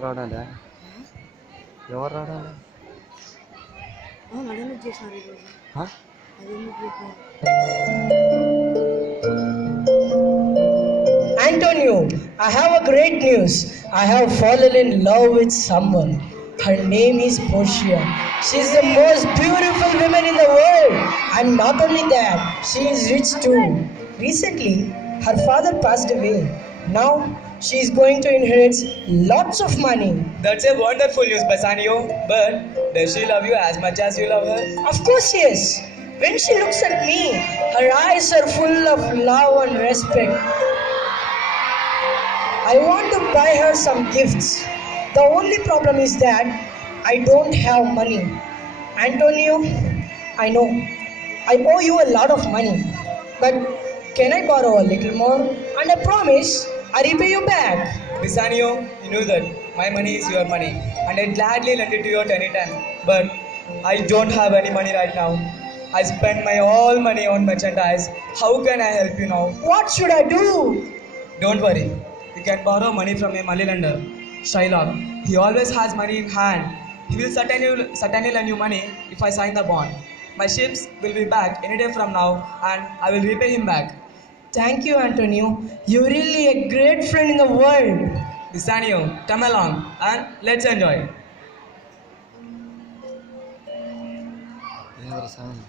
ఎవరు రావడాలే ఎవరు రావడాలే అదెందుకు చేసినారు ఈరోజు? అదెందుకు చేసినారు? Antonio, I have a great news. I have fallen in love with someone. Her name is Portia. She is the most beautiful woman in the world. And not only that, she is rich too. Recently, her father passed away. Now, she is going to inherit lots of money. That's a wonderful news, Bassanio. But does she love you as much as you love her? Of course, yes. When she looks at me, her eyes are full of love and respect. I want to buy her some gifts. The only problem is that I don't have money. Antonio, I know I owe you a lot of money, but can I borrow a little more? And I promise I repay you back. Bassanio, you know that my money is your money, and I'd gladly lend it to you at any time. But I don't have any money right now. I spent my all money on merchandise. How can I help you now? What should I do? Don't worry. You can borrow money from a money lender, Shylock. He always has money in hand. He will certainly lend you money if I sign the bond. My ships will be back any day from now, and I will repay him back. Thank you, Antonio. You're really a great friend in the world. Bassanio, come along and let's enjoy. ఏంద్ర song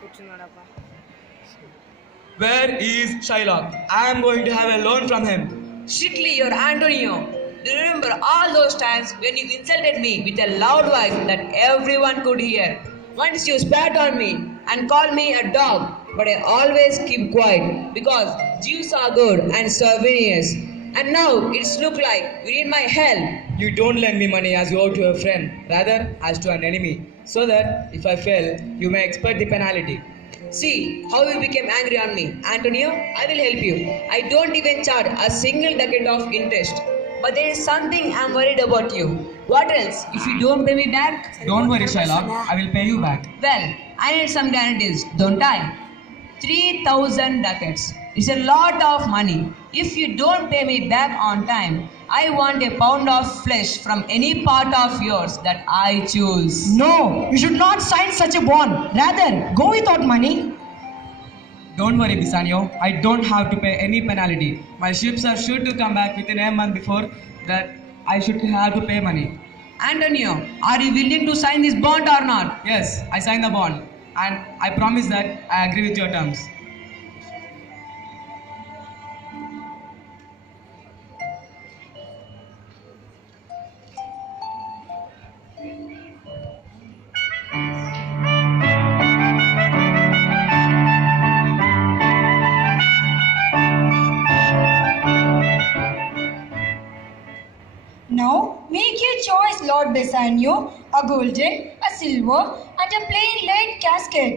కూర్చున్నాడప్పా. Where is Shylock? I am going to have a loan from him. Strictly your Antonio. Do you remember all those times when you insulted me with a loud voice that everyone could hear? Once you spat on me and called me a dog, but I always keep quiet because Jews are good and souvenirs. And now it's look like you need my help. You don't lend me money as you owe to a friend, rather as to an enemy, so that if I fail, you may expect the penalty. See how you became angry on me. Antonio, I will help you. I don't even charge a single ducat of interest. But there is something I'm worried about you. What else if you don't pay me back? Don't worry, Shylock. I will pay you back. Well, I need some guarantees, don't I? 3,000 ducats. It's a lot of money. If you don't pay me back on time, I want a pound of flesh from any part of yours that I choose. No, you should not sign such a bond. Rather, go without money. Don't worry, Bassanio. I don't have to pay any penalty. My ships are sure to come back within a month before that. I should have to pay money. Antonio, are you willing to sign this bond or not? Yes, I signed the bond, and I promise that I agree with your terms. Now make your choice, Lord Bassanio, a golden, a silver, and a plain lead casket.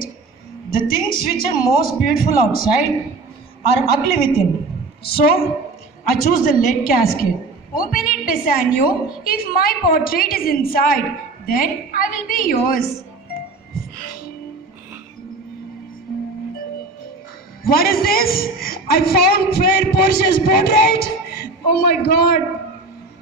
The things which are most beautiful outside are ugly within. So, I choose the lead casket. Open it, Bassanio. If my portrait is inside, then I will be yours. What is this? I found fair Portia's portrait. Oh my God.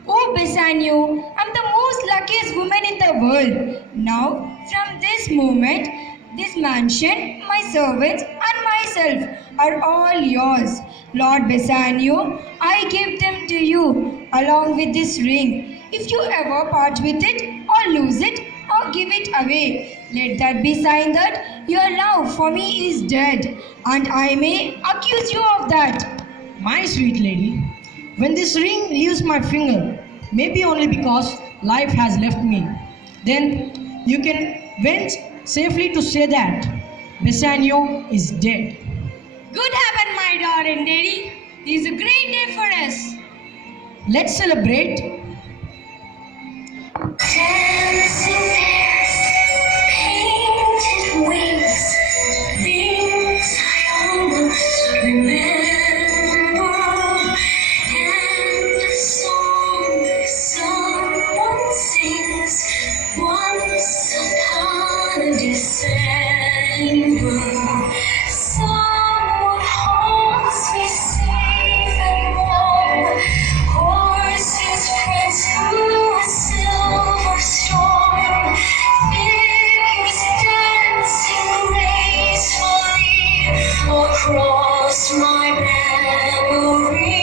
Oh, Bassanio, I'm the most luckiest woman in the world. Now, from this moment, This mansion, my servants, and myself are all yours. Lord Bassanio, I give them to you along with this ring. If you ever part with it, or lose it, or give it away, let that be sign that your love for me is dead, and I may accuse you of that. My sweet lady, when this ring leaves my finger, maybe only because life has left me, then you can went safely to say that Bassanio is dead. Good heaven, my darling daddy. This is a great day for us. Let's celebrate. Dancing bears, painted wings, things I almost remember, and a song someone sings once upon a December. Someone holds me safe and warm, horses prance through a silver storm, figures dancing gracefully across my memory.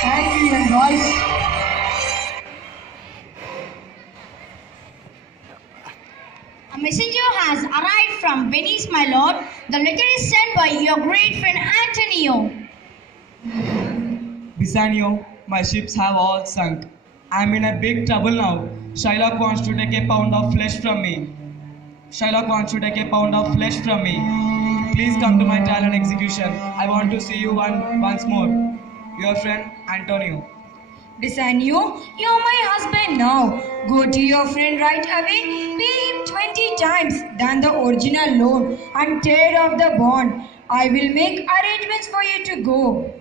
Thank you, young boys. A messenger has arrived from Venice, my lord. The letter is sent by your great friend Antonio. Bassanio, my ships have all sunk. I'm in a big trouble now. Shylock wants to take a pound of flesh from me. Shylock wants to take a pound of flesh from me. Please come to my trial and execution. I want to see you once more. Your friend Antonio. Bassanio, you're my husband now. Go to your friend right away, pay him 20 times than the original loan and tear off the bond. I will make arrangements for you to go.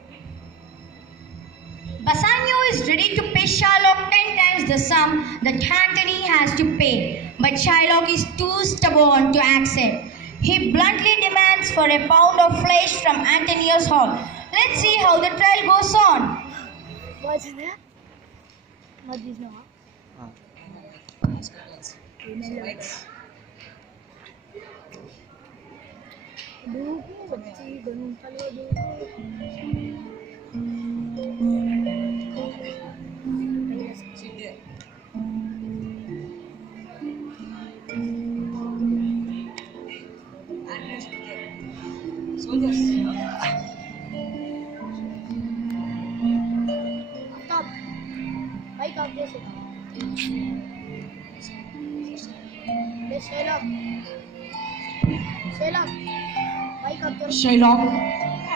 Bassanio is ready to pay Shylock 10 times the sum that Antony has to pay, but Shylock is too stubborn to accept. He bluntly demands for a pound of flesh from Antonio's hall. Let's see how the trial goes on. Shylock,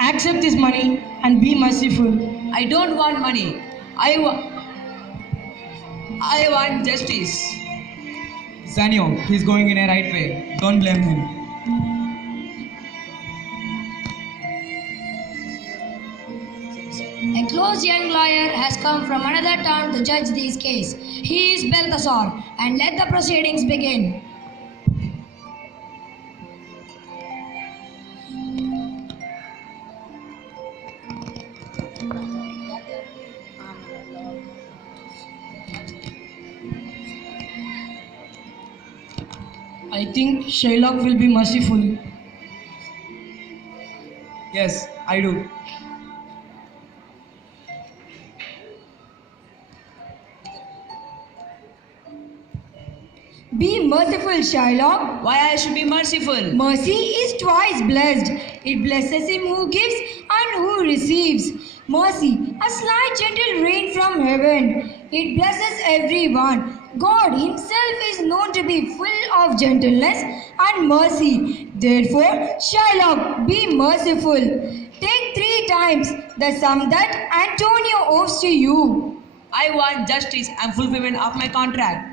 accept this money and be merciful. I don't want money. I want justice. Bassanio, he's going in a right way. Don't blame him. A close young lawyer has come from another town to judge this case. He is Balthasar, and let the proceedings begin. I think Shylock will be merciful. Yes, I do. Be merciful, Shylock. Why I should be merciful? Mercy is twice blessed. It blesses him who gives and who receives. Mercy, a slight gentle rain from heaven. It blesses everyone. God himself is known to be full of gentleness and mercy. Therefore, Shylock, be merciful. Take 3 times the sum that Antonio owes to you. I want justice and fulfillment of my contract.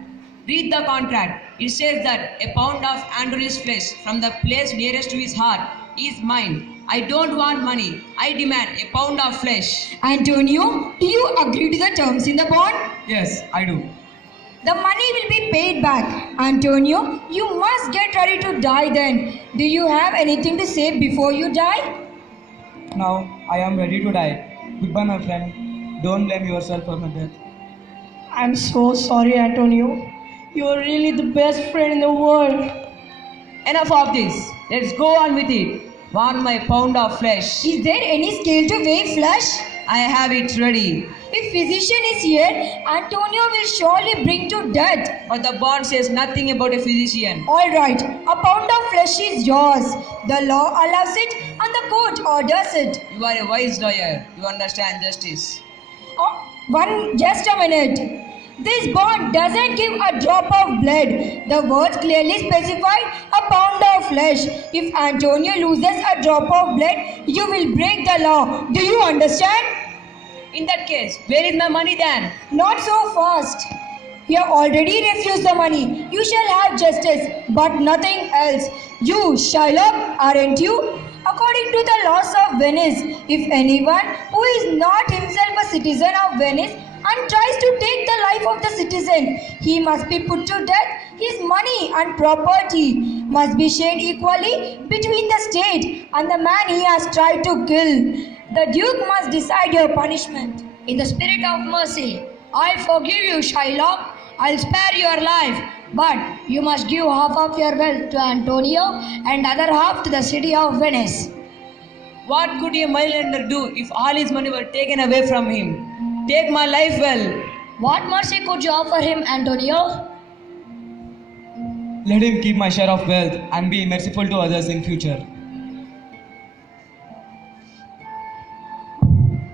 Read the contract. It says that a pound of Antonio's flesh from the place nearest to his heart is mine. I don't want money. I demand a pound of flesh. Antonio, do you agree to the terms in the bond? Yes, I do. The money will be paid back. Antonio, you must get ready to die then. Do you have anything to say before you die? Now I am ready to die. Goodbye, my friend. Don't blame yourself for my death. I'm so sorry, Antonio. You are really the best friend in the world. Enough of this. Let's go on with it. Want my pound of flesh? Is there any scale to weigh flesh? I have it ready. If physician is here, Antonio will surely bring to death. But the bond says nothing about a physician. All right, a pound of flesh is yours. The law allows it and the court orders it. You are a wise lawyer. You understand justice. Just a minute. This bond doesn't give a drop of blood. The words clearly specify a pound of flesh. If Antonio loses a drop of blood, you will break the law. Do you understand? In that case, where is my money then? Not so fast. You have already refused the money. You shall have justice, but nothing else. You, Shylock, aren't you? According to the laws of Venice, if anyone who is not himself a citizen of Venice and tries to take the life of the citizen, he must be put to death. His money and property must be shared equally between the state and the man he has tried to kill. The Duke must decide your punishment. In the spirit of mercy, I forgive you, Shylock. I'll spare your life, but you must give half of your wealth to Antonio and other half to the city of Venice. What could a moneylender do if all his money were taken away from him? Take my life well. What mercy could you offer him, Antonio? Let him keep my share of wealth and be merciful to others in future.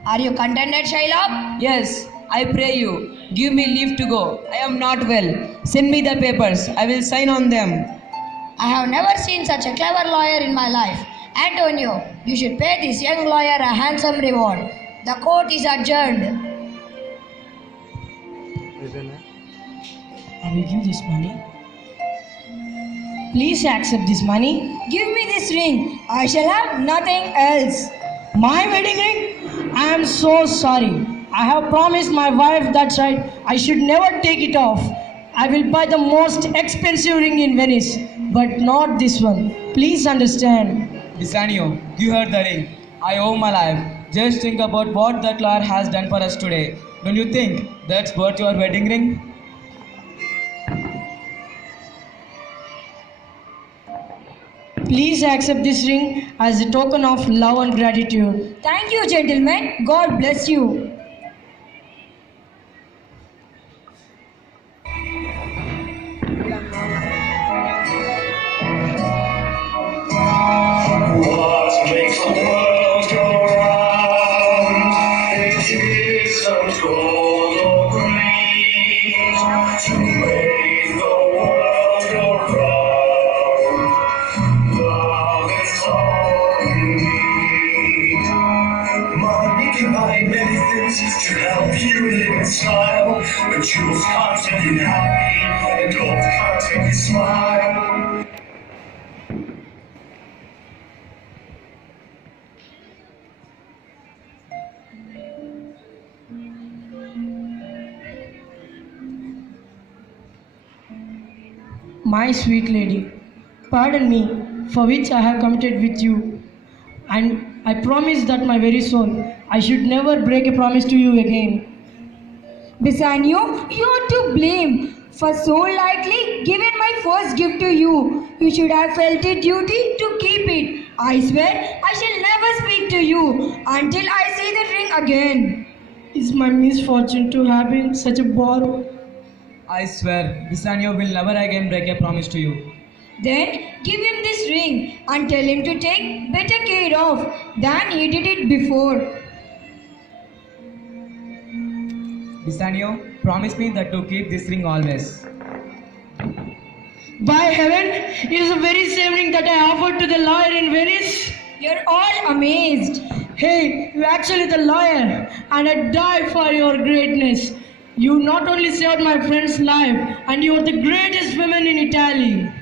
Are you contented, Shylock? Yes, I pray you. Give me leave to go. I am not well. Send me the papers. I will sign on them. I have never seen such a clever lawyer in my life. Antonio, you should pay this young lawyer a handsome reward. The court is adjourned. I will give this money. Please accept this money. Give me this ring. I shall have nothing else. My wedding ring? I am so sorry. I have promised my wife that I should never take it off. I will buy the most expensive ring in Venice, but not this one. Please understand. Bassanio, you heard the ring. I owe my life. Just think about what that lawyer has done for us today. Don't you think that's worth your wedding ring? Please accept this ring as a token of love and gratitude. Thank you, gentlemen. God bless you. What makes the world go round? It is some gold or green to make the world go round. Love is all you need. Money can buy many things to help you live in style, but jewels can't make you happy, and gold can't make you smile. My sweet lady, pardon me for which I have committed with you, and I promise that my very soul I should never break a promise to you again. Bassanio, you are to blame for so lightly giving my first gift to you. You should have felt it duty to keep it. I swear I shall never speak to you until I see the ring again. It's my misfortune to have been such a borrower. I swear, Bassanio will never again break a promise to you. Then give him this ring and tell him to take better care of than he did it before. Bassanio, promise me that to keep this ring always. By heaven, it is the very same ring that I offered to the lawyer in Venice. You're all amazed. Hey, you're actually the lawyer, and I die for your greatness. You not only saved my friend's life, and you are the greatest woman in Italy.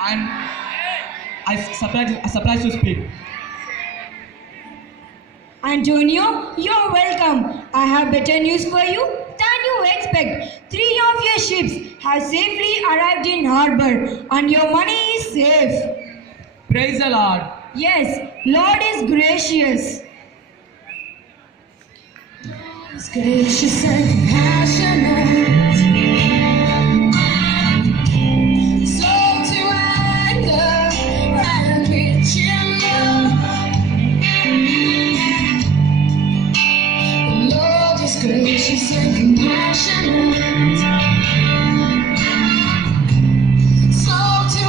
And surprised to speak. Antonio, you're welcome. I have better news for you than you expect. 3 of your ships have safely arrived in harbor and your money is safe. Praise the Lord. Yes, Lord is gracious. He's gracious and compassionate, slow to anger, and rich in love. The Lord is gracious and compassionate, slow to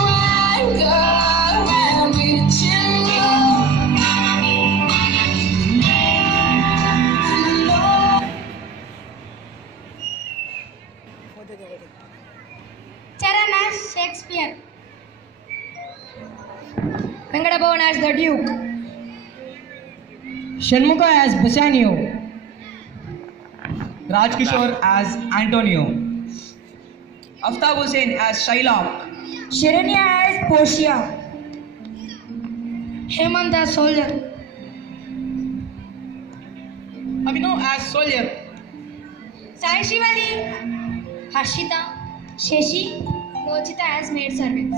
anger, and rich in love. Charan as Shakespeare. Venkatabavan as the Duke. Shanmuga as Bassanio. Raj Kishore as Antonio. Aftab Hussain as Shylock. Sharanya as Portia. Hemant as Soldier. Abhinav as Soldier. Sai Shivali. Harshita. Shashi. Rochita as maid servants.